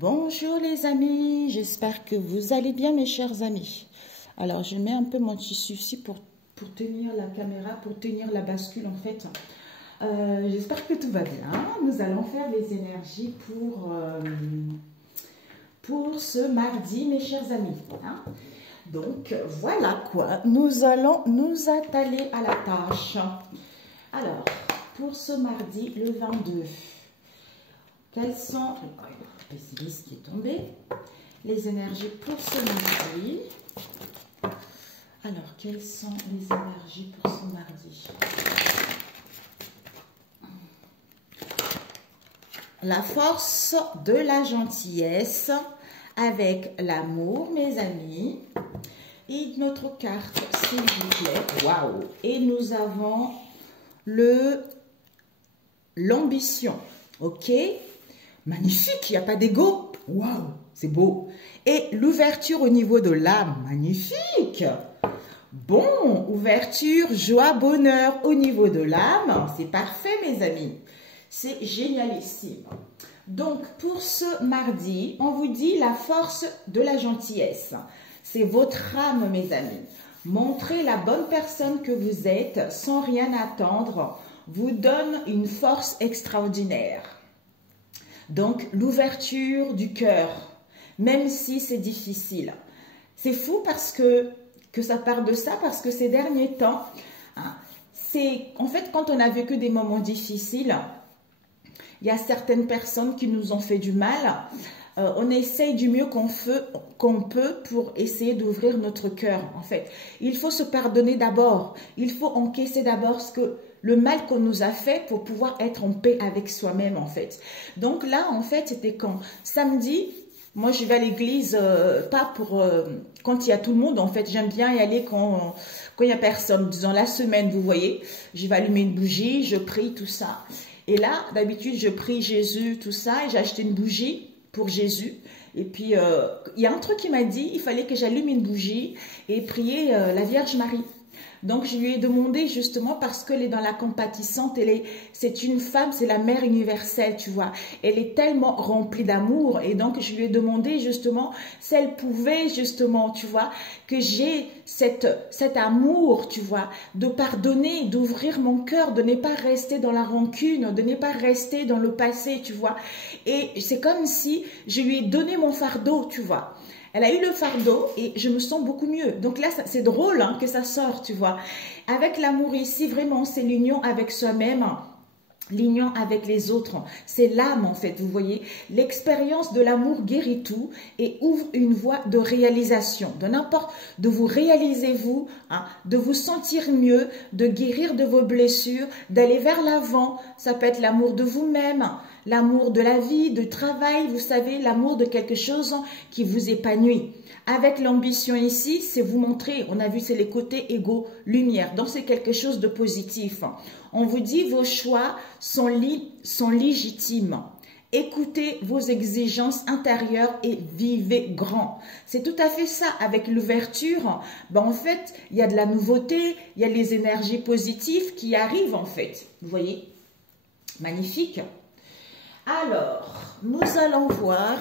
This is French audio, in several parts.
Bonjour les amis, j'espère que vous allez bien mes chers amis. Alors je mets un peu mon tissu ici pour tenir la caméra, pour tenir la bascule en fait. J'espère que tout va bien. Nous allons faire les énergies pour ce mardi mes chers amis. Donc voilà quoi, nous allons nous atteler à la tâche. Alors pour ce mardi le 22. Quelles sont, le pessimiste qui est tombé, les énergies pour ce mardi? Alors, quelles sont les énergies pour ce mardi? La force de la gentillesse avec l'amour, mes amis. Et notre carte, s'il vous plaît. Waouh! Et nous avons l'ambition. Ok? Magnifique, il n'y a pas d'ego. Waouh, c'est beau. Et l'ouverture au niveau de l'âme, magnifique. Bon, ouverture, joie, bonheur au niveau de l'âme. C'est parfait, mes amis. C'est génialissime. Donc, pour ce mardi, on vous dit la force de la gentillesse. C'est votre âme, mes amis. Montrez la bonne personne que vous êtes sans rien attendre vous donne une force extraordinaire. Donc, l'ouverture du cœur, même si c'est difficile. C'est fou parce que ça part de ça, parce que ces derniers temps, c'est en fait quand on a vécu des moments difficiles, il y a certaines personnes qui nous ont fait du mal. On essaye du mieux qu'on peut pour essayer d'ouvrir notre cœur, en fait. Il faut se pardonner d'abord. Il faut encaisser d'abord le mal qu'on nous a fait pour pouvoir être en paix avec soi-même, en fait. Donc là, en fait, c'était quand? Samedi, moi, je vais à l'église, pas pour quand il y a tout le monde, en fait. J'aime bien y aller quand il n'y a personne. Disons, la semaine, vous voyez, je vais allumer une bougie, je prie, tout ça. Et là, d'habitude, je prie Jésus, tout ça, et j'ai acheté une bougie pour Jésus. Et puis, il y a un truc qui m'a dit, il fallait que j'allume une bougie et prier la Vierge Marie. Donc, je lui ai demandé justement parce qu'elle est dans la compatissante, c'est une femme, c'est la mère universelle, tu vois. Elle est tellement remplie d'amour et donc je lui ai demandé justement si elle pouvait justement, tu vois, que j'ai cet amour, tu vois, de pardonner, d'ouvrir mon cœur, de ne pas rester dans la rancune, de ne pas rester dans le passé, tu vois. Et c'est comme si je lui ai donné mon fardeau, tu vois. Elle a eu le fardeau et je me sens beaucoup mieux. Donc là, c'est drôle hein, que ça sort, tu vois. Avec l'amour ici, vraiment, c'est l'union avec soi-même, l'union avec les autres. C'est l'âme, en fait, vous voyez. L'expérience de l'amour guérit tout et ouvre une voie de réalisation. De vous réaliser, vous, hein, de vous sentir mieux, de guérir de vos blessures, d'aller vers l'avant. Ça peut être l'amour de vous-même, l'amour de la vie, du travail, vous savez, l'amour de quelque chose qui vous épanouit. Avec l'ambition ici, c'est vous montrer, on a vu, c'est les côtés égaux, lumière. Donc, c'est quelque chose de positif. On vous dit, vos choix sont légitimes. Écoutez vos exigences intérieures et vivez grand. C'est tout à fait ça. Avec l'ouverture, en fait, il y a de la nouveauté, il y a les énergies positives qui arrivent, en fait. Vous voyez? Magnifique. Alors, nous allons voir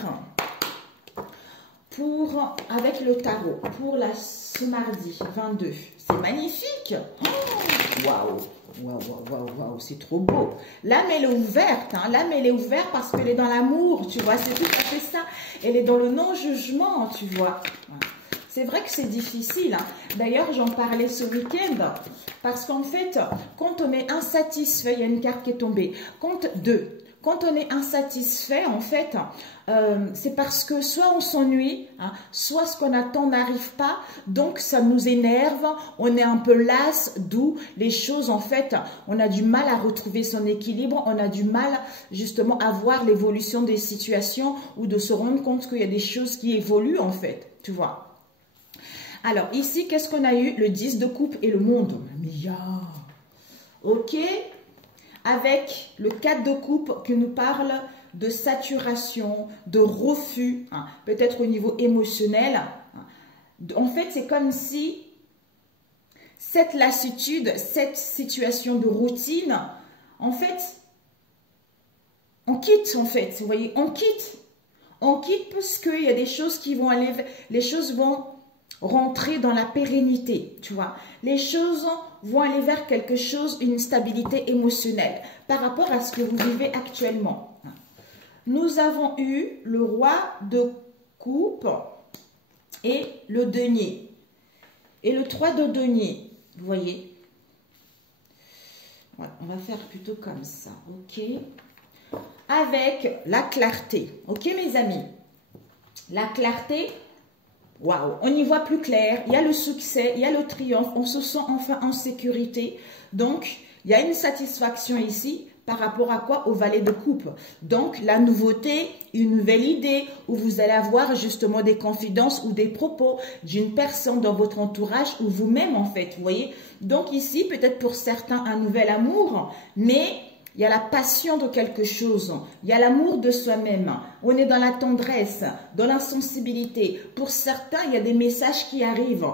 avec le tarot pour ce mardi 22. C'est magnifique. Waouh, waouh, waouh, waouh, c'est trop beau. L'âme, elle est ouverte. Hein. L'âme, elle est ouverte parce qu'elle est dans l'amour, tu vois. C'est tout à fait ça. Elle est dans le non-jugement, tu vois. C'est vrai que c'est difficile. Hein. D'ailleurs, j'en parlais ce week-end. Parce qu'en fait, quand on est insatisfait, il y a une carte qui est tombée. Quand on est insatisfait, en fait, c'est parce que soit on s'ennuie, hein, soit ce qu'on attend n'arrive pas, donc ça nous énerve, on est un peu lasse, d'où les choses, en fait, on a du mal à retrouver son équilibre, on a du mal justement à voir l'évolution des situations ou de se rendre compte qu'il y a des choses qui évoluent, en fait, tu vois. Alors, ici, qu'est-ce qu'on a eu? Le 10 de coupe et le monde. Ok. Avec le 4 de coupe qui nous parle de saturation, de refus, hein, peut-être au niveau émotionnel. En fait, c'est comme si cette lassitude, cette situation de routine, en fait, on quitte, vous voyez, on quitte. On quitte parce qu'il y a des choses qui vont aller, les choses vont rentrer dans la pérennité, tu vois. Les choses vont aller vers quelque chose, une stabilité émotionnelle par rapport à ce que vous vivez actuellement. Nous avons eu le roi de coupe et le denier. Et le 3 de denier, vous voyez. Voilà, on va faire plutôt comme ça, ok. Avec la clarté, ok mes amis. La clarté, waouh, on y voit plus clair, il y a le succès, il y a le triomphe, on se sent enfin en sécurité. Donc, il y a une satisfaction ici par rapport à quoi? Au valet de coupe. Donc, la nouveauté, une nouvelle idée où vous allez avoir justement des confidences ou des propos d'une personne dans votre entourage ou vous-même en fait, vous voyez. Donc ici, peut-être pour certains, un nouvel amour, mais il y a la passion de quelque chose, il y a l'amour de soi-même, on est dans la tendresse, dans la sensibilité. Pour certains, il y a des messages qui arrivent.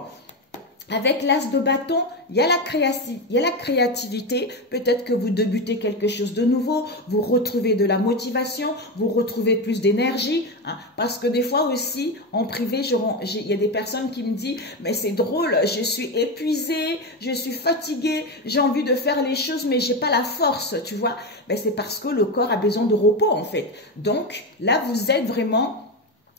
Avec l'as de bâton, il y a la créativité. Peut-être que vous débutez quelque chose de nouveau, vous retrouvez de la motivation, vous retrouvez plus d'énergie. Hein, parce que des fois aussi, en privé, il y a des personnes qui me disent « Mais c'est drôle, je suis épuisée, je suis fatiguée, j'ai envie de faire les choses, mais j'ai pas la force. » Tu vois, ben, c'est parce que le corps a besoin de repos en fait. Donc là, vous êtes vraiment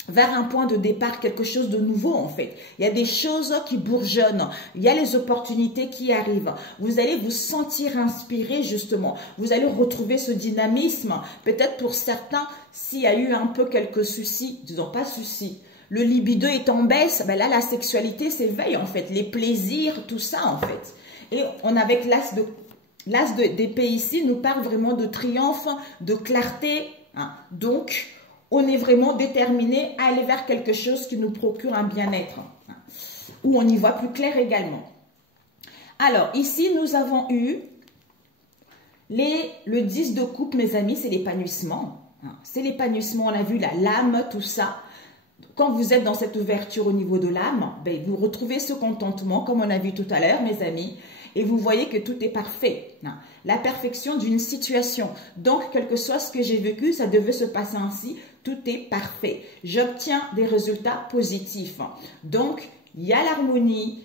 vers un point de départ, quelque chose de nouveau en fait. Il y a des choses qui bourgeonnent, il y a les opportunités qui arrivent. Vous allez vous sentir inspiré justement. Vous allez retrouver ce dynamisme. Peut-être pour certains, s'il y a eu un peu quelques soucis, disons pas soucis, le libido est en baisse, ben là la sexualité s'éveille en fait, les plaisirs, tout ça en fait. Et on avec l'as d'épée ici nous parle vraiment de triomphe, de clarté. Hein. Donc, on est vraiment déterminé à aller vers quelque chose qui nous procure un bien-être, hein, où on y voit plus clair également. Alors, ici, nous avons eu le 10 de coupe, mes amis, c'est l'épanouissement. Hein, c'est l'épanouissement, on a vu la lame, tout ça. Quand vous êtes dans cette ouverture au niveau de l'âme, ben, vous retrouvez ce contentement, comme on a vu tout à l'heure, mes amis, et vous voyez que tout est parfait. Hein, la perfection d'une situation. Donc, quel que soit ce que j'ai vécu, ça devait se passer ainsi. Tout est parfait. J'obtiens des résultats positifs. Donc, il y a l'harmonie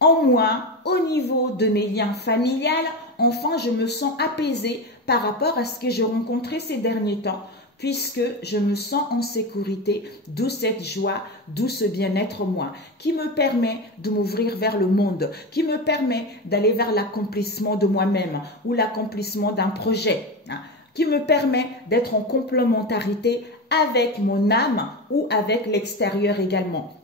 en moi, au niveau de mes liens familiales. Enfin, je me sens apaisée par rapport à ce que j'ai rencontré ces derniers temps, puisque je me sens en sécurité, d'où cette joie, d'où ce bien-être en moi, qui me permet de m'ouvrir vers le monde, qui me permet d'aller vers l'accomplissement de moi-même ou l'accomplissement d'un projet, hein, qui me permet d'être en complémentarité avec mon âme ou avec l'extérieur également.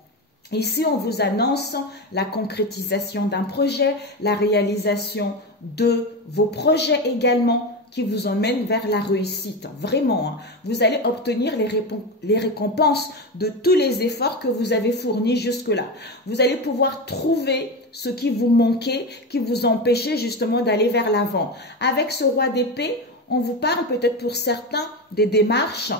Ici, on vous annonce la concrétisation d'un projet, la réalisation de vos projets également, qui vous emmènent vers la réussite. Vraiment, hein. Vous allez obtenir les récompenses de tous les efforts que vous avez fournis jusque-là. Vous allez pouvoir trouver ce qui vous manquait, qui vous empêchait justement d'aller vers l'avant. Avec ce roi d'épée, on vous parle peut-être pour certains des démarches.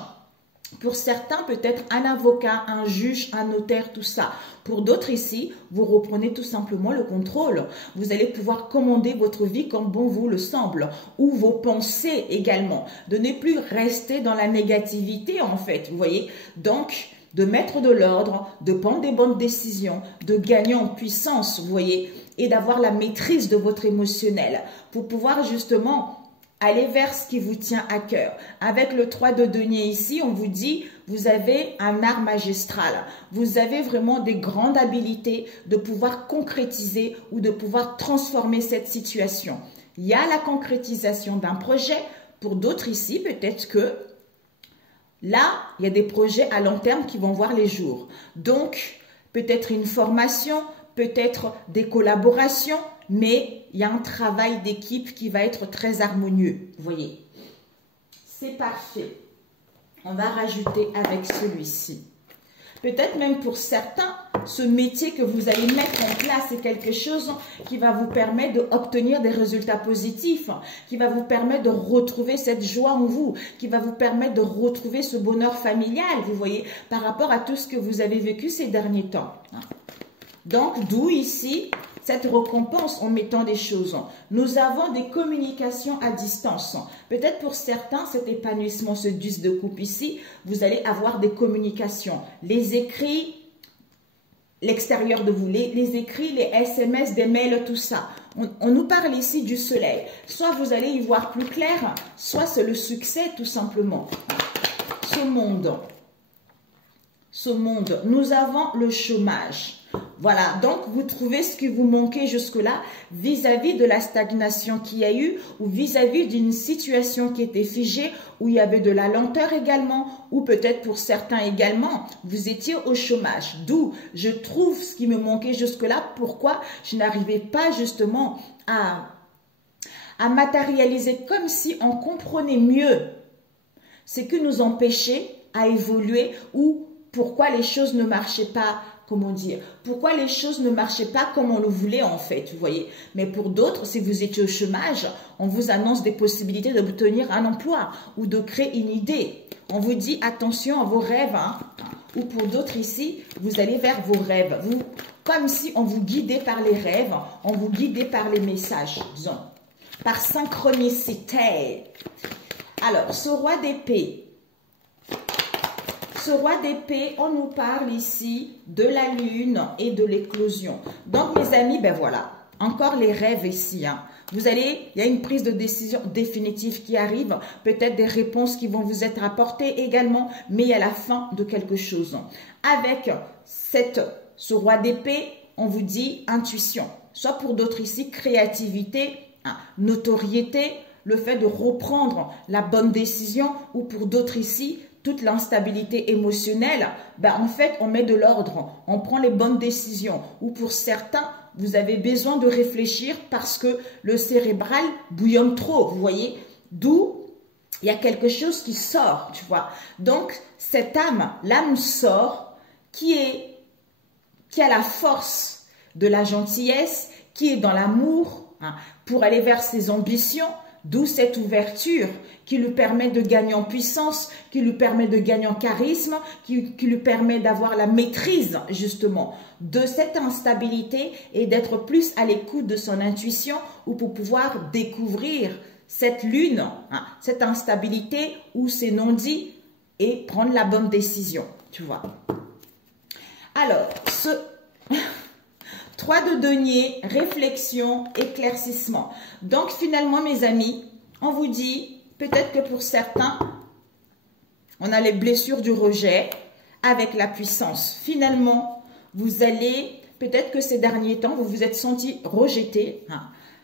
Pour certains, peut-être un avocat, un juge, un notaire, tout ça. Pour d'autres ici, vous reprenez tout simplement le contrôle. Vous allez pouvoir commander votre vie comme bon vous le semble. Ou vos pensées également. De ne plus rester dans la négativité en fait, vous voyez. Donc, de mettre de l'ordre, de prendre des bonnes décisions, de gagner en puissance, vous voyez. Et d'avoir la maîtrise de votre émotionnel. Pour pouvoir justement allez vers ce qui vous tient à cœur. Avec le 3 de denier ici, on vous dit, vous avez un art magistral. Vous avez vraiment des grandes habiletés de pouvoir concrétiser ou de pouvoir transformer cette situation. Il y a la concrétisation d'un projet. Pour d'autres ici, peut-être que là, il y a des projets à long terme qui vont voir les jours. Donc, peut-être une formation, peut-être des collaborations, mais il y a un travail d'équipe qui va être très harmonieux, vous voyez. C'est parfait. On va rajouter avec celui-ci. Peut-être même pour certains, ce métier que vous allez mettre en place est quelque chose qui va vous permettre d'obtenir des résultats positifs, qui va vous permettre de retrouver cette joie en vous, qui va vous permettre de retrouver ce bonheur familial, vous voyez, par rapport à tout ce que vous avez vécu ces derniers temps. Donc, d'où ici cette récompense en mettant des choses. Nous avons des communications à distance. Peut-être pour certains, cet épanouissement, ce 10 de coupe ici, vous allez avoir des communications. Les écrits, l'extérieur de vous, les écrits, les SMS, des mails, tout ça. On nous parle ici du soleil. Soit vous allez y voir plus clair, soit c'est le succès tout simplement. Ce monde, nous avons le chômage. Voilà, donc vous trouvez ce qui vous manquait jusque-là vis-à-vis de la stagnation qu'il y a eu ou vis-à-vis d'une situation qui était figée où il y avait de la lenteur également ou peut-être pour certains également, vous étiez au chômage. D'où je trouve ce qui me manquait jusque-là, pourquoi je n'arrivais pas justement à matérialiser comme si on comprenait mieux ce qui nous empêchait à évoluer ou pourquoi les choses ne marchaient pas, comment dire, pourquoi les choses ne marchaient pas comme on le voulait en fait, vous voyez. Mais pour d'autres, si vous étiez au chômage, on vous annonce des possibilités d'obtenir un emploi ou de créer une idée. On vous dit attention à vos rêves, hein. Ou pour d'autres ici, vous allez vers vos rêves. Comme si on vous guidait par les rêves, on vous guidait par les messages, disons, par synchronicité. Alors, ce roi d'épée. Ce roi d'épée, on nous parle ici de la lune et de l'éclosion. Donc, mes amis, ben voilà, encore les rêves ici. Hein. Il y a une prise de décision définitive qui arrive, peut-être des réponses qui vont vous être apportées également, mais à la fin de quelque chose. Avec ce roi d'épée, on vous dit intuition. Soit pour d'autres ici, créativité, hein, notoriété, le fait de reprendre la bonne décision, ou pour d'autres ici, toute l'instabilité émotionnelle, ben en fait, on met de l'ordre, on prend les bonnes décisions. Ou pour certains, vous avez besoin de réfléchir parce que le cérébral bouillonne trop, vous voyez. D'où il y a quelque chose qui sort, tu vois. Donc, cette âme, l'âme sort, qui a la force de la gentillesse, qui est dans l'amour, hein, pour aller vers ses ambitions. D'où cette ouverture qui lui permet de gagner en puissance, qui lui permet de gagner en charisme, qui lui permet d'avoir la maîtrise justement de cette instabilité et d'être plus à l'écoute de son intuition ou pour pouvoir découvrir cette lune, hein, cette instabilité ou ces non-dits et prendre la bonne décision, tu vois. Alors, ce 3 de denier, réflexion, éclaircissement. Donc finalement, mes amis, on vous dit, peut-être que pour certains, on a les blessures du rejet avec la puissance. Finalement, vous allez, peut-être que ces derniers temps, vous vous êtes senti rejeté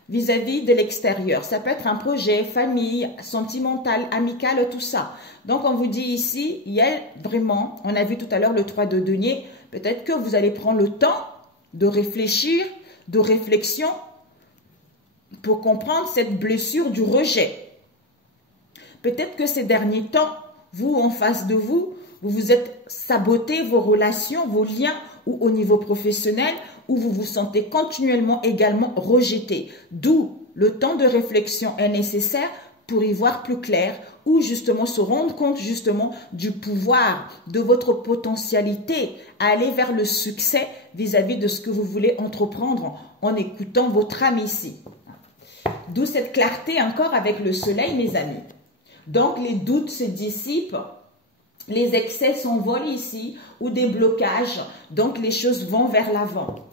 vis-à-vis de l'extérieur. Ça peut être un projet, famille, sentimental, amical, tout ça. Donc on vous dit ici, il y a vraiment, on a vu tout à l'heure le 3 de denier, peut-être que vous allez prendre le temps de réfléchir, de réflexion pour comprendre cette blessure du rejet. Peut-être que ces derniers temps, vous, en face de vous, vous vous êtes saboté vos relations, vos liens ou au niveau professionnel où vous vous sentez continuellement également rejeté. D'où le temps de réflexion est nécessaire pour y voir plus clair ou justement se rendre compte justement du pouvoir, de votre potentialité à aller vers le succès vis-à-vis de ce que vous voulez entreprendre en écoutant votre âme ici. D'où cette clarté encore avec le soleil, mes amis. Donc, les doutes se dissipent, les excès s'envolent ici ou des blocages, donc les choses vont vers l'avant.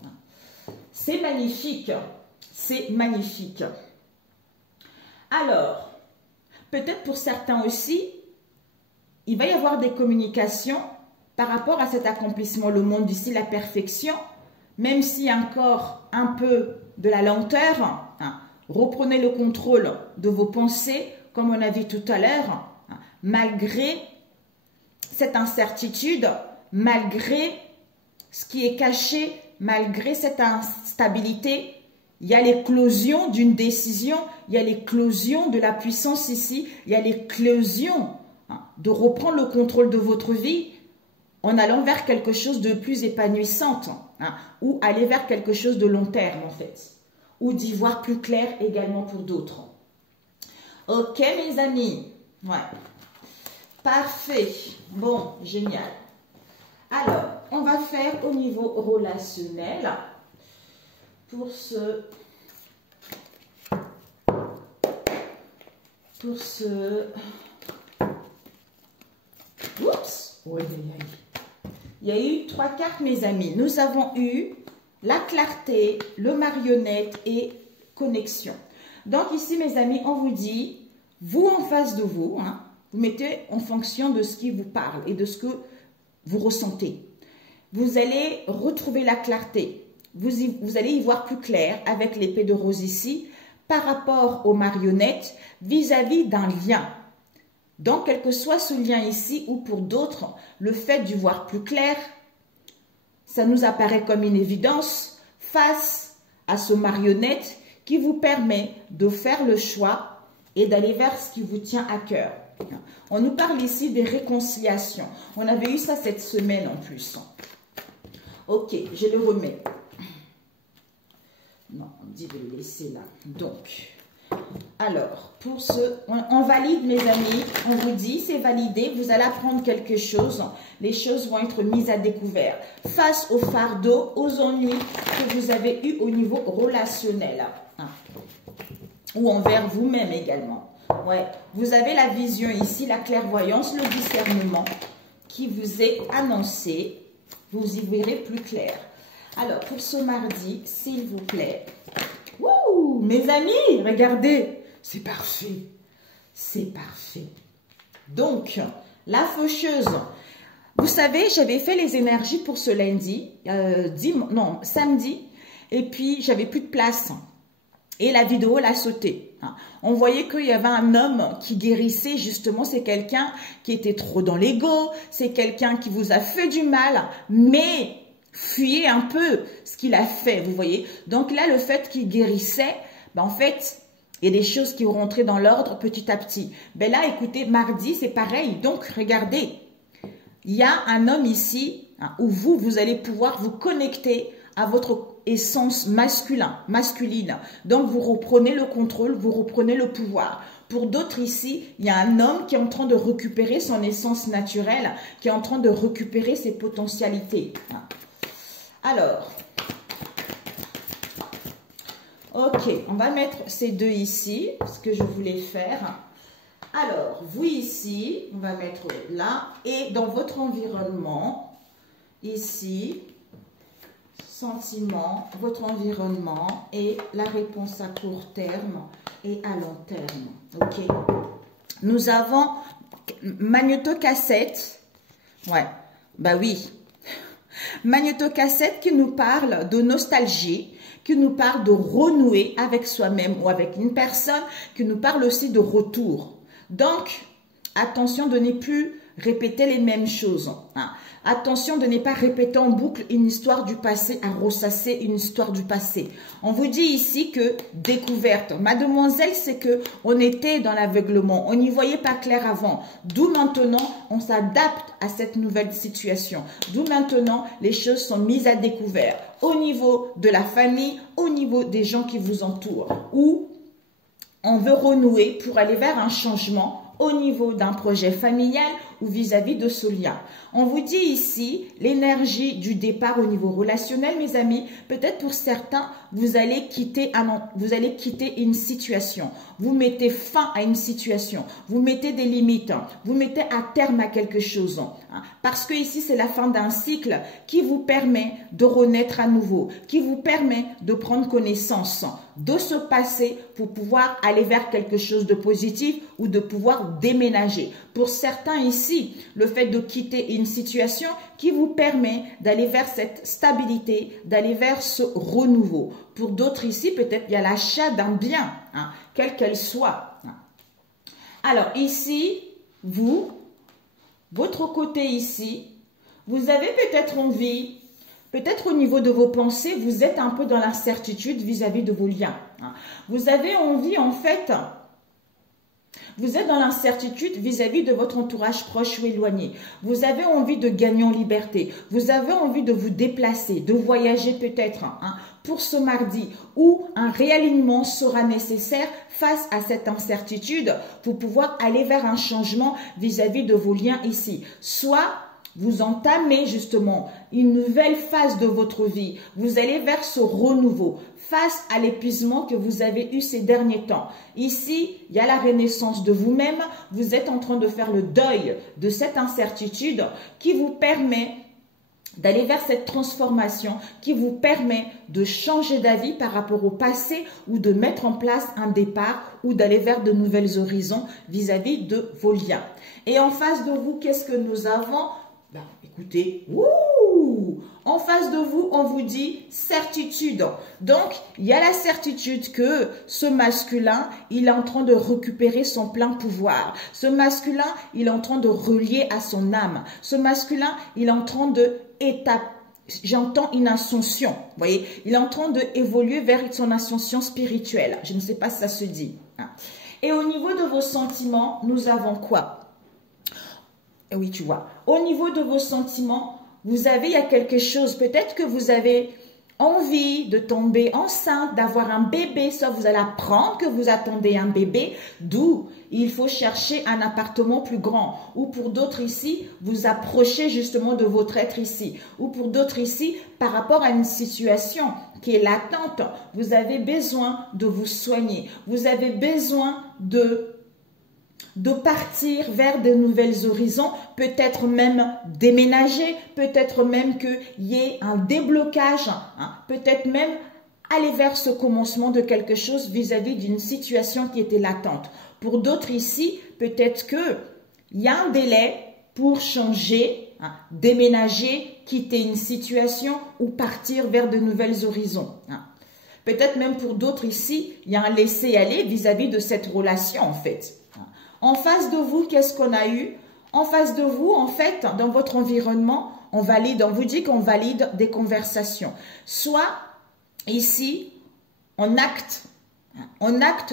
C'est magnifique, c'est magnifique. Alors, peut-être pour certains aussi, il va y avoir des communications par rapport à cet accomplissement, le monde d'ici, la perfection, même s'il y a encore un peu de la lenteur, hein, reprenez le contrôle de vos pensées, comme on a vu tout à l'heure, hein, malgré cette incertitude, malgré ce qui est caché, malgré cette instabilité, il y a l'éclosion d'une décision, il y a l'éclosion de la puissance ici, il y a l'éclosion de reprendre le contrôle de votre vie en allant vers quelque chose de plus épanouissant, ou aller vers quelque chose de long terme en fait, ou d'y voir plus clair également pour d'autres. Ok mes amis, ouais, parfait, bon, génial. Alors, on va faire au niveau relationnel pour ce... Oups! Oui, il y a eu 3 cartes, mes amis. Nous avons eu la clarté, le marionnette et connexion. Donc ici, mes amis, on vous dit, vous en face de vous, hein, vous mettez en fonction de ce qui vous parle et de ce que vous ressentez. Vous allez retrouver la clarté. Vous allez y voir plus clair avec l'épée de rose ici par rapport aux marionnettes vis-à-vis d'un lien. Donc, quel que soit ce lien ici ou pour d'autres, le fait d'y voir plus clair, ça nous apparaît comme une évidence face à ce marionnette qui vous permet de faire le choix et d'aller vers ce qui vous tient à cœur. On nous parle ici des réconciliations. On avait eu ça cette semaine en plus. Ok, je le remets. Non, on dit de le laisser là. Donc, alors, pour ce... On valide, mes amis. On vous dit, c'est validé. Vous allez apprendre quelque chose. Les choses vont être mises à découvert. Face au fardeau, aux ennuis que vous avez eus au niveau relationnel. Hein. Ou envers vous-même également. Ouais. Vous avez la vision ici, la clairvoyance, le discernement qui vous est annoncé. Vous y verrez plus clair. Alors, pour ce mardi, s'il vous plaît. Ouh, mes amis, regardez. C'est parfait. C'est parfait. Donc, la faucheuse. Vous savez, j'avais fait les énergies pour ce lundi, samedi. Et puis, j'avais plus de place. Et la vidéo l'a sauté. On voyait qu'il y avait un homme qui guérissait, justement, c'est quelqu'un qui était trop dans l'ego, c'est quelqu'un qui vous a fait du mal, mais fuyez un peu ce qu'il a fait, vous voyez. Donc là, le fait qu'il guérissait, ben en fait, il y a des choses qui vont rentrer dans l'ordre petit à petit. Ben là, écoutez, mardi, c'est pareil. Donc, regardez, il y a un homme ici, où vous allez pouvoir vous connecter à votre essence masculine. Donc, vous reprenez le contrôle, vous reprenez le pouvoir. Pour d'autres ici, il y a un homme qui est en train de récupérer son essence naturelle, qui est en train de récupérer ses potentialités. Alors, ok, on va mettre ces deux ici, ce que je voulais faire. Alors, vous ici, on va mettre là, et dans votre environnement, ici, sentiment, votre environnement et la réponse à court terme et à long terme. Ok. Nous avons magnétocassette. Ouais, bah oui. Magnétocassette qui nous parle de nostalgie, qui nous parle de renouer avec soi-même ou avec une personne, qui nous parle aussi de retour. Donc, attention de ne plus répéter les mêmes choses. Hein. Attention de ne pas répéter en boucle une histoire du passé, à ressasser une histoire du passé. On vous dit ici que découverte. Mademoiselle, c'est que on était dans l'aveuglement. On n'y voyait pas clair avant. D'où maintenant, on s'adapte à cette nouvelle situation. D'où maintenant, les choses sont mises à découvert. Au niveau de la famille, au niveau des gens qui vous entourent. Ou on veut renouer pour aller vers un changement au niveau d'un projet familial ou vis-à-vis de ce lien. On vous dit ici l'énergie du départ au niveau relationnel, mes amis. Peut-être pour certains, vous allez quitter une situation. Vous mettez fin à une situation. Vous mettez des limites. Vous mettez un terme à quelque chose. Parce que ici, c'est la fin d'un cycle qui vous permet de renaître à nouveau, qui vous permet de prendre connaissance de ce passé pour pouvoir aller vers quelque chose de positif ou de pouvoir déménager. Pour certains ici, le fait de quitter une situation qui vous permet d'aller vers cette stabilité, d'aller vers ce renouveau. Pour d'autres ici, peut-être il y a l'achat d'un bien, quelle qu'elle soit. Alors ici, votre côté ici, vous avez peut-être envie, peut-être au niveau de vos pensées, vous êtes un peu dans l'incertitude vis-à-vis de vos liens. Vous avez envie en fait... Vous êtes dans l'incertitude vis-à-vis de votre entourage proche ou éloigné. Vous avez envie de gagner en liberté. Vous avez envie de vous déplacer, de voyager peut-être pour ce mardi où un réalignement sera nécessaire face à cette incertitude pour pouvoir aller vers un changement vis-à-vis de vos liens ici. Soit vous entamez justement une nouvelle phase de votre vie. Vous allez vers ce renouveau face à l'épuisement que vous avez eu ces derniers temps. Ici, il y a la renaissance de vous-même. Vous êtes en train de faire le deuil de cette incertitude qui vous permet d'aller vers cette transformation, qui vous permet de changer d'avis par rapport au passé ou de mettre en place un départ ou d'aller vers de nouvelles horizons vis-à-vis de vos liens. Et en face de vous, qu'est-ce que nous avons? Écoutez, en face de vous, on vous dit certitude. Donc, il y a la certitude que ce masculin, il est en train de récupérer son plein pouvoir. Ce masculin, il est en train de relier à son âme. Ce masculin, il est en train de j'entends une ascension. Vous voyez, il est en train d'évoluer vers son ascension spirituelle. Je ne sais pas si ça se dit. Et au niveau de vos sentiments, nous avons quoi? Et oui, tu vois. Au niveau de vos sentiments, il y a quelque chose. Peut-être que vous avez envie de tomber enceinte, d'avoir un bébé, soit vous allez apprendre que vous attendez un bébé, d'où il faut chercher un appartement plus grand. Ou pour d'autres ici, vous approchez justement de votre être ici. Ou pour d'autres ici, par rapport à une situation qui est latente, vous avez besoin de vous soigner. Vous avez besoin de partir vers de nouvelles horizons, peut-être même déménager, peut-être même qu'il y ait un déblocage, peut-être même aller vers ce commencement de quelque chose vis-à-vis d'une situation qui était latente. Pour d'autres ici, peut-être qu'il y a un délai pour changer, déménager, quitter une situation ou partir vers de nouvelles horizons. Peut-être même pour d'autres ici, il y a un laisser-aller vis-à-vis de cette relation en fait. En face de vous, qu'est-ce qu'on a eu? En face de vous, en fait, dans votre environnement, on vous dit qu'on valide des conversations. Soit ici, on acte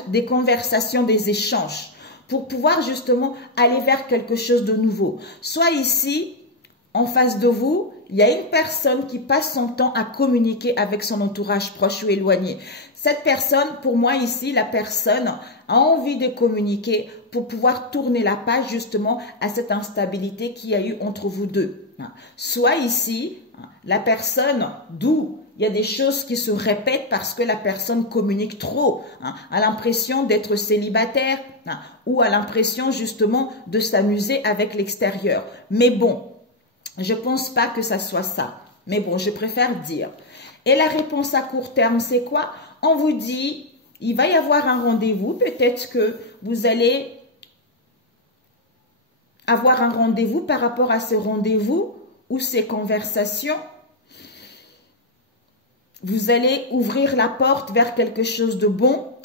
des conversations, des échanges pour pouvoir justement aller vers quelque chose de nouveau. Soit ici, en face de vous, il y a une personne qui passe son temps à communiquer avec son entourage proche ou éloigné. Cette personne, pour moi ici, la personne a envie de communiquer pour pouvoir tourner la page justement à cette instabilité qu'il y a eu entre vous deux. Soit ici, la personne, d'où il y a des choses qui se répètent parce que la personne communique trop, a l'impression d'être célibataire ou a l'impression justement de s'amuser avec l'extérieur. Mais bon, je ne pense pas que ça soit ça. Mais bon, je préfère dire. Et la réponse à court terme, c'est quoi? On vous dit, il va y avoir un rendez-vous. Peut-être que vous allez avoir un rendez-vous par rapport à ce rendez-vous ou ces conversations. Vous allez ouvrir la porte vers quelque chose de bon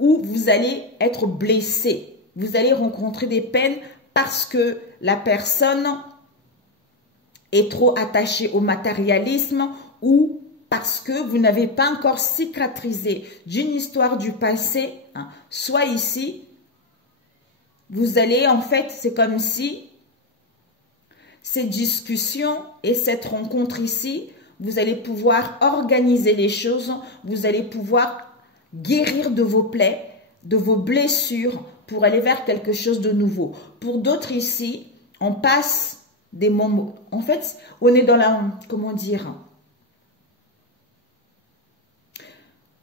ou vous allez être blessé. Vous allez rencontrer des peines parce que la personne est trop attaché au matérialisme ou parce que vous n'avez pas encore cicatrisé d'une histoire du passé, soit ici, vous allez en fait, c'est comme si cette discussion et cette rencontre ici, vous allez pouvoir organiser les choses, vous allez pouvoir guérir de vos plaies, de vos blessures pour aller vers quelque chose de nouveau. Pour d'autres ici, on passe des moments, en fait, on est dans la, comment dire,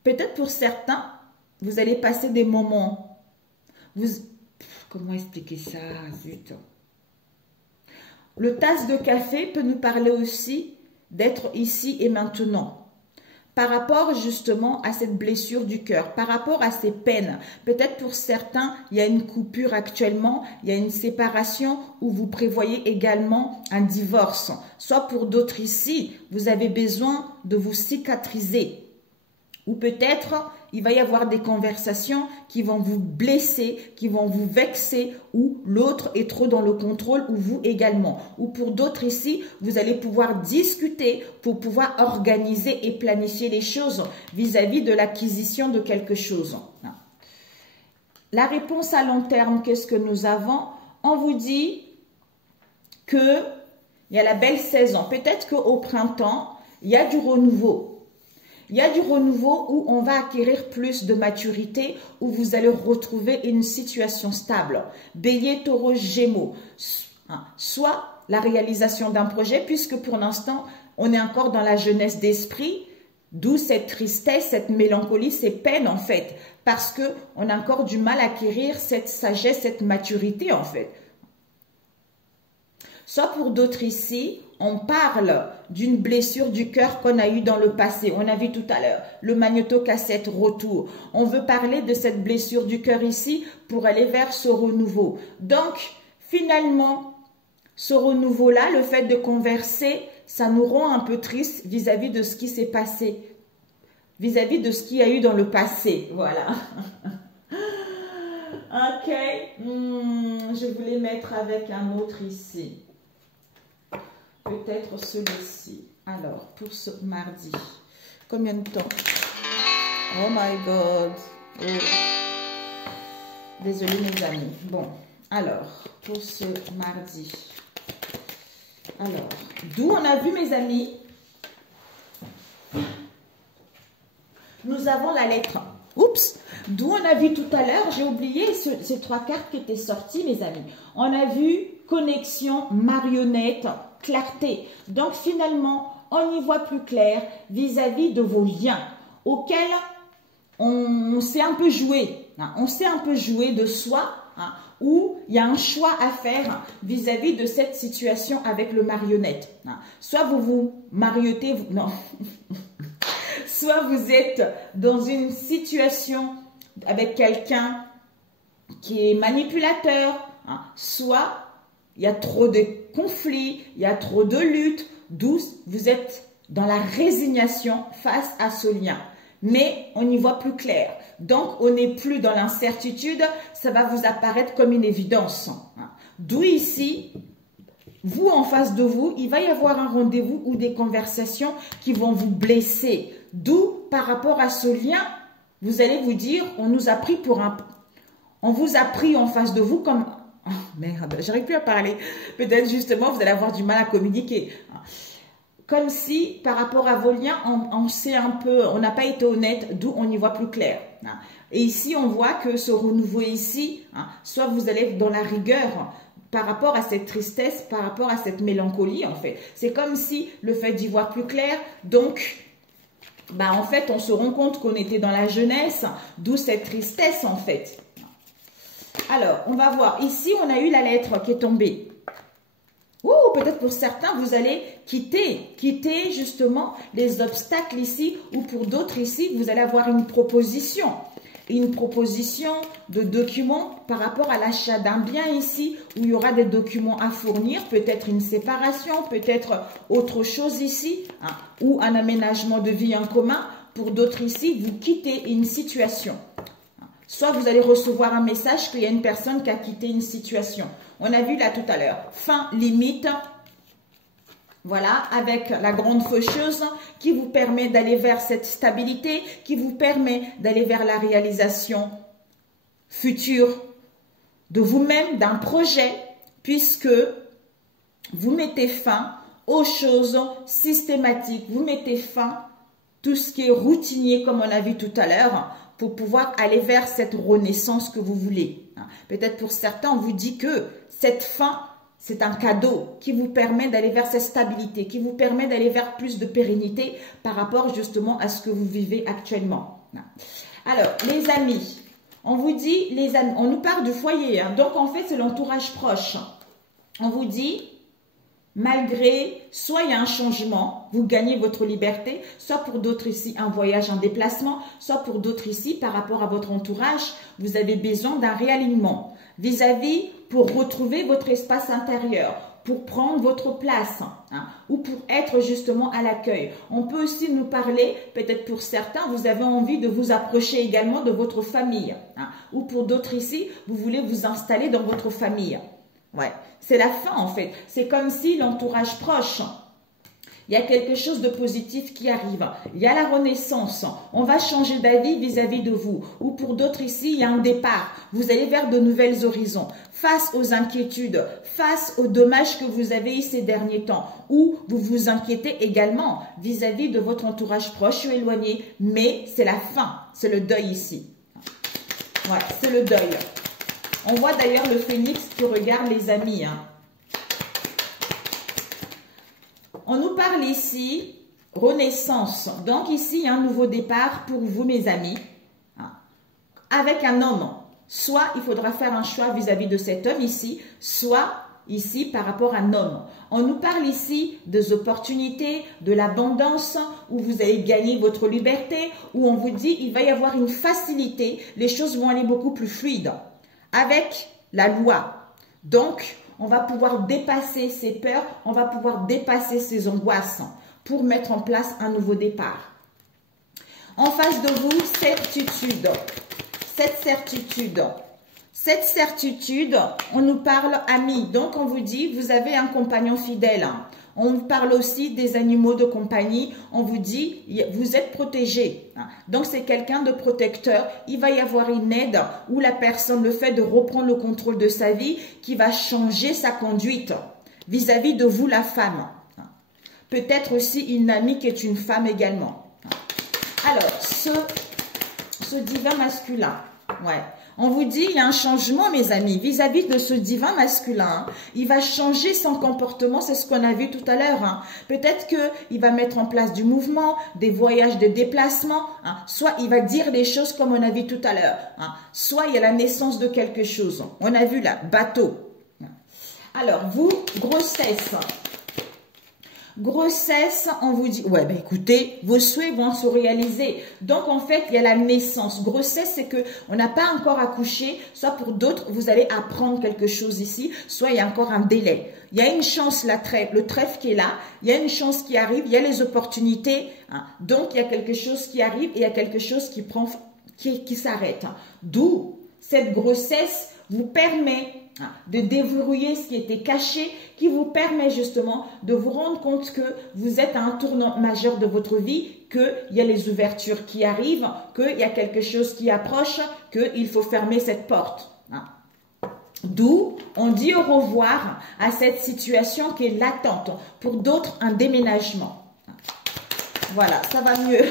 peut-être pour certains, vous allez passer des moments, comment expliquer ça, zut. Le tasse de café peut nous parler aussi d'être ici et maintenant. Par rapport justement à cette blessure du cœur, par rapport à ces peines. Peut-être pour certains, il y a une coupure actuellement, il y a une séparation où vous prévoyez également un divorce. Soit pour d'autres ici, vous avez besoin de vous cicatriser. Ou peut-être, il va y avoir des conversations qui vont vous blesser, qui vont vous vexer, ou l'autre est trop dans le contrôle, ou vous également. Ou pour d'autres ici, vous allez pouvoir discuter pour pouvoir organiser et planifier les choses vis-à-vis de l'acquisition de quelque chose. La réponse à long terme, qu'est-ce que nous avons? On vous dit qu'il y a la belle saison. Peut-être qu'au printemps, il y a du renouveau. Il y a du renouveau où on va acquérir plus de maturité, où vous allez retrouver une situation stable. Bélier, Taureau, Gémeaux. Soit la réalisation d'un projet, puisque pour l'instant, on est encore dans la jeunesse d'esprit, d'où cette tristesse, cette mélancolie, ces peines en fait, parce que on a encore du mal à acquérir cette sagesse, cette maturité en fait. Soit pour d'autres ici, on parle d'une blessure du cœur qu'on a eue dans le passé. On a vu tout à l'heure le magnétocassette retour. On veut parler de cette blessure du cœur ici pour aller vers ce renouveau. Donc, finalement, ce renouveau-là, le fait de converser, ça nous rend un peu triste vis-à-vis de ce qui s'est passé, vis-à-vis de ce qu'il y a eu dans le passé. Voilà. Ok. Je voulais mettre avec un autre ici. Peut-être celui-ci. Alors, pour ce mardi, combien de temps? Oh my God. Oh. Désolée mes amis. Bon, alors, pour ce mardi. Alors, d'où on a vu mes amis, nous avons la lettre. Oups, d'où on a vu tout à l'heure, j'ai oublié ces trois cartes qui étaient sorties mes amis. On a vu connexion, marionnette, clarté. Donc finalement, on y voit plus clair vis-à-vis de vos liens auxquels on s'est un peu joué. Hein, on s'est un peu joué de soi, hein, où il y a un choix à faire vis-à-vis de cette situation avec le marionnette. Hein. Soit vous vous mariotez, non. Soit vous êtes dans une situation avec quelqu'un qui est manipulateur, hein, soit il y a trop de conflits, il y a trop de luttes, d'où vous êtes dans la résignation face à ce lien. Mais on y voit plus clair. Donc, on n'est plus dans l'incertitude, ça va vous apparaître comme une évidence. Hein. D'où ici, vous en face de vous, il va y avoir un rendez-vous ou des conversations qui vont vous blesser. D'où, par rapport à ce lien, vous allez vous dire, on nous a pris pour un... On vous a pris en face de vous comme... Oh, merde, j'arrive plus à parler. Peut-être justement, vous allez avoir du mal à communiquer. Comme si, par rapport à vos liens, on sait un peu, on n'a pas été honnête, d'où on y voit plus clair. Et ici, on voit que ce renouveau ici, soit vous allez être dans la rigueur par rapport à cette tristesse, par rapport à cette mélancolie, en fait. C'est comme si le fait d'y voir plus clair, donc... Bah, en fait, on se rend compte qu'on était dans la jeunesse, d'où cette tristesse, en fait. Alors, on va voir. Ici, on a eu la lettre qui est tombée. Ou peut-être pour certains, vous allez quitter justement les obstacles ici, ou pour d'autres ici, vous allez avoir une proposition de documents par rapport à l'achat d'un bien ici, où il y aura des documents à fournir, peut-être une séparation, peut-être autre chose ici, hein, ou un aménagement de vie en commun. Pour d'autres ici, vous quittez une situation. Soit vous allez recevoir un message qu'il y a une personne qui a quitté une situation. On a vu là tout à l'heure, fin limite, voilà, avec la grande faucheuse qui vous permet d'aller vers cette stabilité, qui vous permet d'aller vers la réalisation future de vous-même, d'un projet, puisque vous mettez fin aux choses systématiques, vous mettez fin tout ce qui est routinier, comme on a vu tout à l'heure, pour pouvoir aller vers cette renaissance que vous voulez. Peut-être pour certains, on vous dit que cette fin, c'est un cadeau qui vous permet d'aller vers cette stabilité, qui vous permet d'aller vers plus de pérennité par rapport justement à ce que vous vivez actuellement. Alors, les amis, on vous dit, les amis, on nous parle du foyer, hein, donc en fait, c'est l'entourage proche. On vous dit, malgré, soit il y a un changement, vous gagnez votre liberté, soit pour d'autres ici, un voyage, un déplacement, soit pour d'autres ici, par rapport à votre entourage, vous avez besoin d'un réalignement vis-à-vis pour retrouver votre espace intérieur, pour prendre votre place, hein, ou pour être justement à l'accueil. On peut aussi nous parler, peut-être pour certains, vous avez envie de vous approcher également de votre famille, hein, ou pour d'autres ici, vous voulez vous installer dans votre famille. Ouais, c'est la fin en fait. C'est comme si l'entourage proche, il y a quelque chose de positif qui arrive. Il y a la renaissance. On va changer d'avis vis-à-vis de vous. Ou pour d'autres ici, il y a un départ. Vous allez vers de nouvelles horizons. Face aux inquiétudes, face aux dommages que vous avez eu ces derniers temps. Ou vous vous inquiétez également vis-à-vis de votre entourage proche ou éloigné. Mais c'est la fin. C'est le deuil ici. Ouais, c'est le deuil. On voit d'ailleurs le phénix qui regarde les amis. Hein. On nous parle ici, renaissance. Donc ici, il y a un nouveau départ pour vous, mes amis, hein, avec un homme. Soit il faudra faire un choix vis-à-vis de cet homme ici, soit ici par rapport à un homme. On nous parle ici des opportunités, de l'abondance, où vous allez gagner votre liberté, où on vous dit il va y avoir une facilité, les choses vont aller beaucoup plus fluides. Avec la loi. Donc, on va pouvoir dépasser ses peurs, on va pouvoir dépasser ses angoisses pour mettre en place un nouveau départ. En face de vous, certitude. Cette certitude, on nous parle amis. Donc, on vous dit, vous avez un compagnon fidèle. On vous parle aussi des animaux de compagnie. On vous dit, vous êtes protégé. Donc, c'est quelqu'un de protecteur. Il va y avoir une aide où la personne, le fait de reprendre le contrôle de sa vie, qui va changer sa conduite vis-à-vis de vous, la femme. Peut-être aussi une amie qui est une femme également. Alors, ce divin masculin, ouais. On vous dit, il y a un changement, mes amis, vis-à-vis de ce divin masculin. Il va changer son comportement, c'est ce qu'on a vu tout à l'heure. Hein. Peut-être qu'il va mettre en place du mouvement, des voyages, des déplacements. Hein. Soit il va dire des choses comme on a vu tout à l'heure. Hein. Soit il y a la naissance de quelque chose. On a vu là, bateau. Alors, vous, grossesse. Grossesse, on vous dit, ouais, ben écoutez, vos souhaits vont se réaliser. Donc, en fait, il y a la naissance. Grossesse, c'est que on n'a pas encore accouché. Soit pour d'autres, vous allez apprendre quelque chose ici. Soit il y a encore un délai. Il y a une chance, le trèfle qui est là. Il y a une chance qui arrive. Il y a les opportunités. Hein. Donc, il y a quelque chose qui arrive et il y a quelque chose qui s'arrête. Hein. D'où cette grossesse vous permet de déverrouiller ce qui était caché, qui vous permet justement de vous rendre compte que vous êtes à un tournant majeur de votre vie, qu'il y a les ouvertures qui arrivent, qu'il y a quelque chose qui approche, qu'il faut fermer cette porte. D'où on dit au revoir à cette situation qui est latente. Pour d'autres, un déménagement. Voilà, ça va mieux.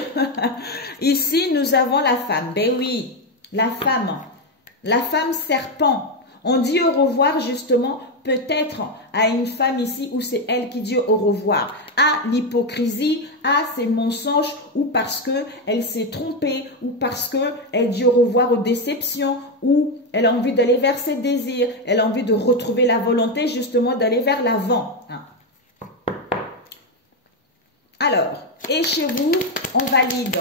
Ici, nous avons la femme. Ben oui, la femme serpent. On dit au revoir justement peut-être à une femme ici où c'est elle qui dit au revoir. À l'hypocrisie, à ses mensonges ou parce que elle s'est trompée ou parce que elle dit au revoir aux déceptions ou elle a envie d'aller vers ses désirs. Elle a envie de retrouver la volonté justement d'aller vers l'avant. Alors, et chez vous, on valide.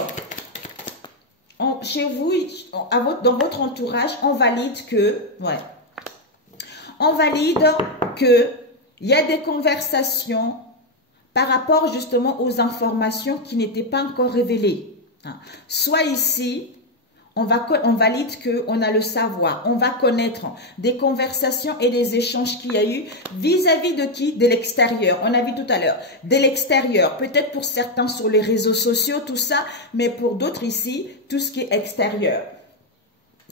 Chez vous, dans votre entourage, on valide que... ouais. On valide qu'il y a des conversations par rapport justement aux informations qui n'étaient pas encore révélées. Soit ici, on valide qu'on a le savoir, on va connaître des conversations et des échanges qu'il y a eu vis-à-vis de qui? De l'extérieur. On a vu tout à l'heure, de l'extérieur. Peut-être pour certains sur les réseaux sociaux, tout ça, mais pour d'autres ici, tout ce qui est extérieur.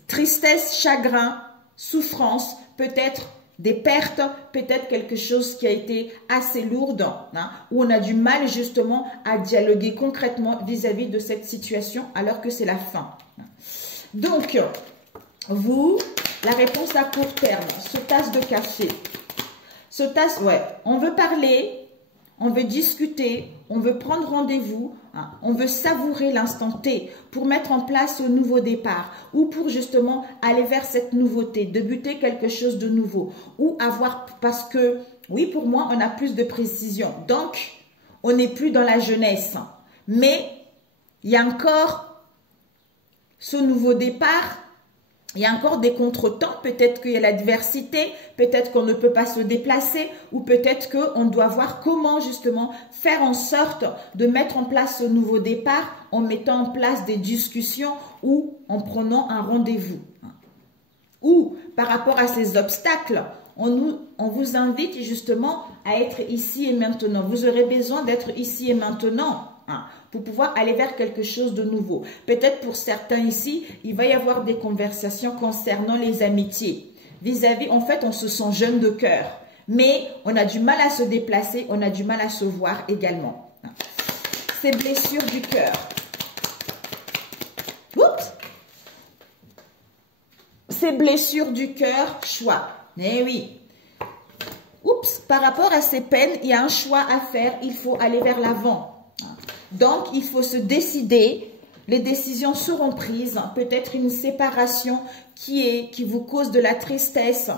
Tristesse, chagrin, souffrance, peut-être des pertes, peut-être quelque chose qui a été assez lourde, hein, où on a du mal justement à dialoguer concrètement vis-à-vis de cette situation alors que c'est la fin. Donc, vous, la réponse à court terme, ce tasse de café. Ce tasse, ouais, on veut parler, on veut discuter, on veut prendre rendez-vous, hein, on veut savourer l'instant T pour mettre en place un nouveau départ ou pour justement aller vers cette nouveauté, débuter quelque chose de nouveau ou avoir, parce que, oui, pour moi, on a plus de précision. Donc, on n'est plus dans la jeunesse. Mais, il y a encore ce nouveau départ. Il y a encore des contretemps, peut-être qu'il y a l'adversité, peut-être qu'on ne peut pas se déplacer ou peut-être qu'on doit voir comment justement faire en sorte de mettre en place ce nouveau départ en mettant en place des discussions ou en prenant un rendez-vous. Ou par rapport à ces obstacles, on vous invite justement à être ici et maintenant. Vous aurez besoin d'être ici et maintenant. Pour pouvoir aller vers quelque chose de nouveau. Peut-être pour certains ici, il va y avoir des conversations concernant les amitiés. Vis-à-vis, en fait, on se sent jeune de cœur. Mais on a du mal à se déplacer, on a du mal à se voir également. Ces blessures du cœur. Oups! Ces blessures du cœur, choix. Eh oui. oups, par rapport à ces peines, il y a un choix à faire, il faut aller vers l'avant. Donc, il faut se décider, les décisions seront prises, peut-être une séparation qui vous cause de la tristesse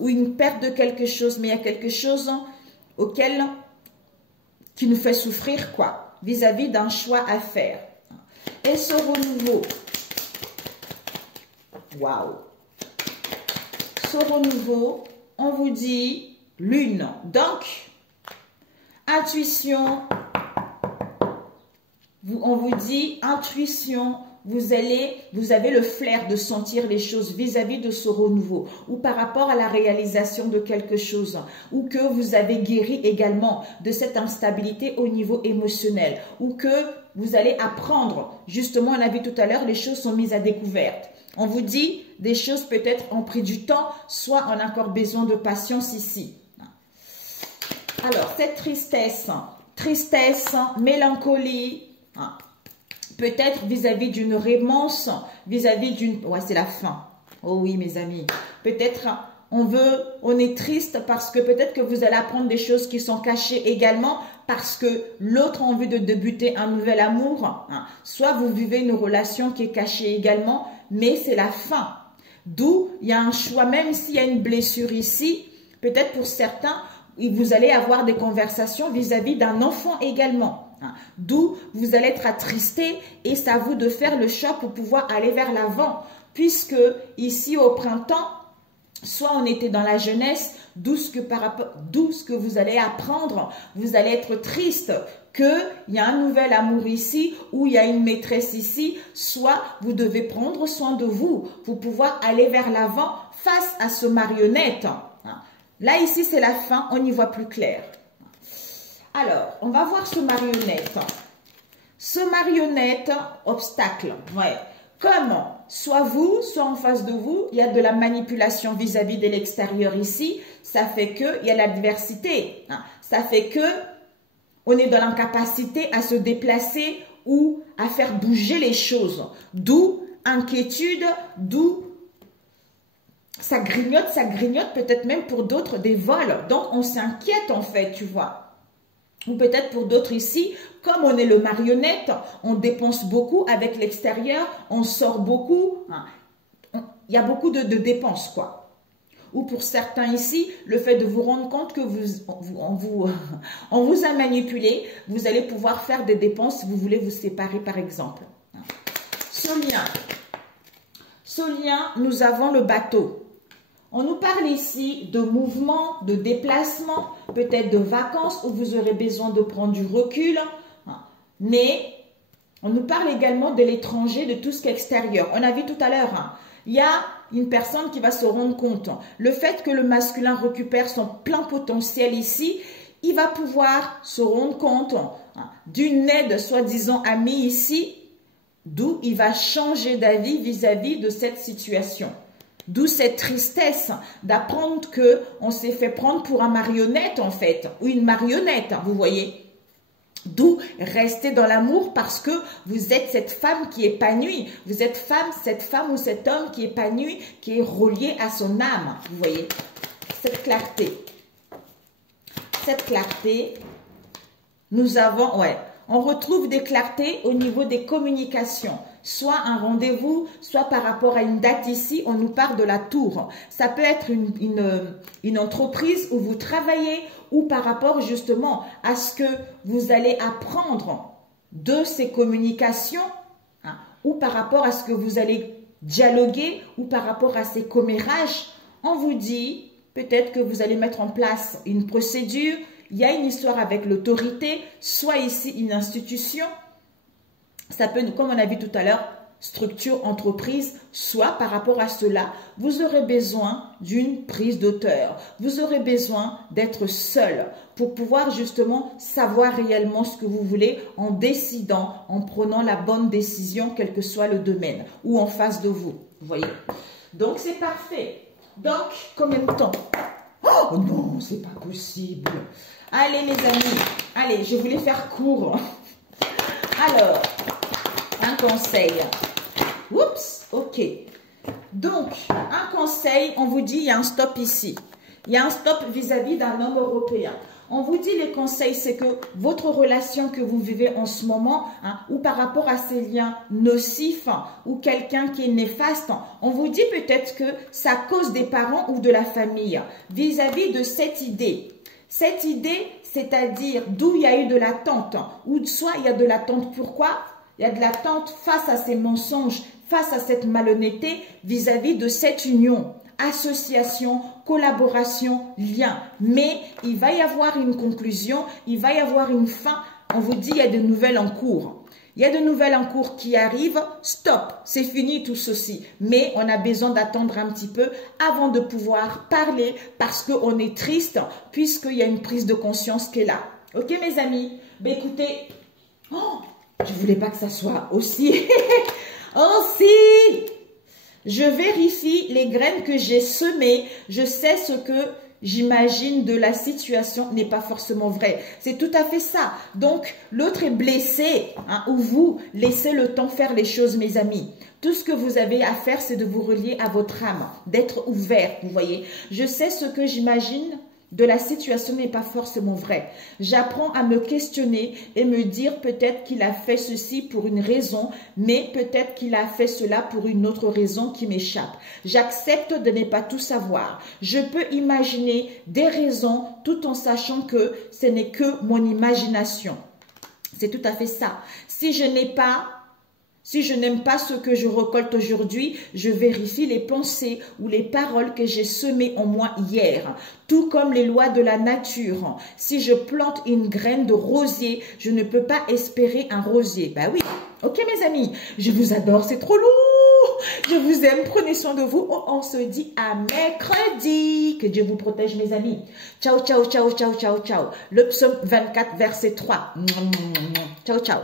ou une perte de quelque chose, mais il y a quelque chose qui nous fait souffrir, quoi, vis-à-vis d'un choix à faire. Et ce renouveau, waouh, ce renouveau, on vous dit lune. Donc, intuition, on vous dit intuition, vous avez le flair de sentir les choses vis-à-vis de ce renouveau ou par rapport à la réalisation de quelque chose ou que vous avez guéri également de cette instabilité au niveau émotionnel ou que vous allez apprendre. Justement, on a vu tout à l'heure, les choses sont mises à découvert. On vous dit des choses peut-être ont pris du temps, soit on a encore besoin de patience ici. Alors, cette tristesse, mélancolie, peut-être vis-à-vis d'une rémence, vis-à-vis d'une... Ouais, c'est la fin. Oh oui, mes amis. Peut-être on est triste parce que peut-être que vous allez apprendre des choses qui sont cachées également parce que l'autre a envie de débuter un nouvel amour. Soit vous vivez une relation qui est cachée également, mais c'est la fin. D'où il y a un choix, même s'il y a une blessure ici, peut-être pour certains, vous allez avoir des conversations vis-à-vis d'un enfant également. D'où vous allez être attristé et c'est à vous de faire le choix pour pouvoir aller vers l'avant. Puisque ici au printemps, soit on était dans la jeunesse, d'où ce que vous allez apprendre, vous allez être triste qu'il y a un nouvel amour ici ou il y a une maîtresse ici, soit vous devez prendre soin de vous pour pouvoir aller vers l'avant face à ce marionnette. Là, ici, c'est la fin, on y voit plus clair. Alors, on va voir ce marionnette. Ce marionnette, obstacle, ouais. Comment? Soit vous, soit en face de vous, il y a de la manipulation vis-à-vis de l'extérieur ici. Ça fait qu'il y a l'adversité. Ça fait que on est dans l'incapacité à se déplacer ou à faire bouger les choses. D'où inquiétude, d'où ça grignote peut-être même pour d'autres des vols. Donc, on s'inquiète en fait, tu vois. Ou peut-être pour d'autres ici, comme on est le marionnette, on dépense beaucoup avec l'extérieur, on sort beaucoup. Il y a beaucoup de dépenses, quoi. Ou pour certains ici, le fait de vous rendre compte que on vous a manipulé, vous allez pouvoir faire des dépenses si vous voulez vous séparer, par exemple. Ce lien, nous avons le bateau. On nous parle ici de mouvement, de déplacement, peut-être de vacances où vous aurez besoin de prendre du recul. Mais on nous parle également de l'étranger, de tout ce qui est extérieur. On a vu tout à l'heure, il y a une personne qui va se rendre compte. Le fait que le masculin récupère son plein potentiel ici, il va pouvoir se rendre compte d'une aide soi-disant amie ici, d'où il va changer d'avis vis-à-vis de cette situation. D'où cette tristesse d'apprendre qu'on s'est fait prendre pour un marionnette en fait, ou une marionnette, vous voyez. D'où rester dans l'amour parce que vous êtes cette femme qui est épanouie. Vous êtes cette femme ou cet homme qui est épanoui, qui est relié à son âme, vous voyez. Cette clarté. Cette clarté, nous avons, on retrouve des clartés au niveau des communications. Soit un rendez-vous, soit par rapport à une date ici, on nous parle de la tour. Ça peut être une entreprise où vous travaillez ou par rapport justement à ce que vous allez apprendre de ces communications ou par rapport à ce que vous allez dialoguer ou par rapport à ces commérages. On vous dit peut-être que vous allez mettre en place une procédure. Il y a une histoire avec l'autorité, soit ici une institution. Ça peut, comme on a vu tout à l'heure, structure, entreprise, soit par rapport à cela, vous aurez besoin d'une prise d'auteur. Vous aurez besoin d'être seul pour pouvoir justement savoir réellement ce que vous voulez en décidant, en prenant la bonne décision, quel que soit le domaine ou en face de vous. Vous voyez? Donc, c'est parfait. Donc, combien de temps? Oh non, c'est pas possible. Allez, mes amis. Allez, je voulais faire court. Alors, un conseil. Oups, ok. Donc, un conseil, on vous dit, il y a un stop ici. Il y a un stop vis-à-vis d'un homme européen. On vous dit les conseils, c'est que votre relation que vous vivez en ce moment, ou par rapport à ces liens nocifs, ou quelqu'un qui est néfaste, on vous dit peut-être que ça cause des parents ou de la famille vis-à-vis de cette idée. Cette idée, c'est-à-dire d'où il y a eu de l'attente, ou soit il y a de l'attente. Pourquoi? Il y a de l'attente face à ces mensonges, face à cette malhonnêteté vis-à-vis de cette union. Association, collaboration, lien. Mais il va y avoir une conclusion, il va y avoir une fin. On vous dit il y a de nouvelles en cours. Il y a de nouvelles en cours qui arrivent. Stop, c'est fini tout ceci. Mais on a besoin d'attendre un petit peu avant de pouvoir parler parce qu'on est triste puisqu'il y a une prise de conscience qui est là. Ok mes amis? Ben écoutez, je ne voulais pas que ça soit aussi... aussi... Je vérifie les graines que j'ai semées. Je sais ce que j'imagine de la situation n'est pas forcément vrai. C'est tout à fait ça. Donc, l'autre est blessé, ou vous laissez le temps faire les choses, mes amis. Tout ce que vous avez à faire, c'est de vous relier à votre âme, d'être ouvert, vous voyez. Je sais ce que j'imagine de la situation n'est pas forcément vrai. J'apprends à me questionner et me dire peut-être qu'il a fait ceci pour une raison, mais peut-être qu'il a fait cela pour une autre raison qui m'échappe. J'accepte de ne pas tout savoir. Je peux imaginer des raisons tout en sachant que ce n'est que mon imagination. C'est tout à fait ça. Si je n'aime pas ce que je récolte aujourd'hui, je vérifie les pensées ou les paroles que j'ai semées en moi hier. Tout comme les lois de la nature. Si je plante une graine de rosier, je ne peux pas espérer un rosier. Ben oui. Ok mes amis, je vous adore, c'est trop lourd. Je vous aime, prenez soin de vous. On se dit à mercredi. Que Dieu vous protège mes amis. Ciao, ciao, ciao, ciao, ciao, ciao. Le psaume 24, verset 3. Ciao, ciao.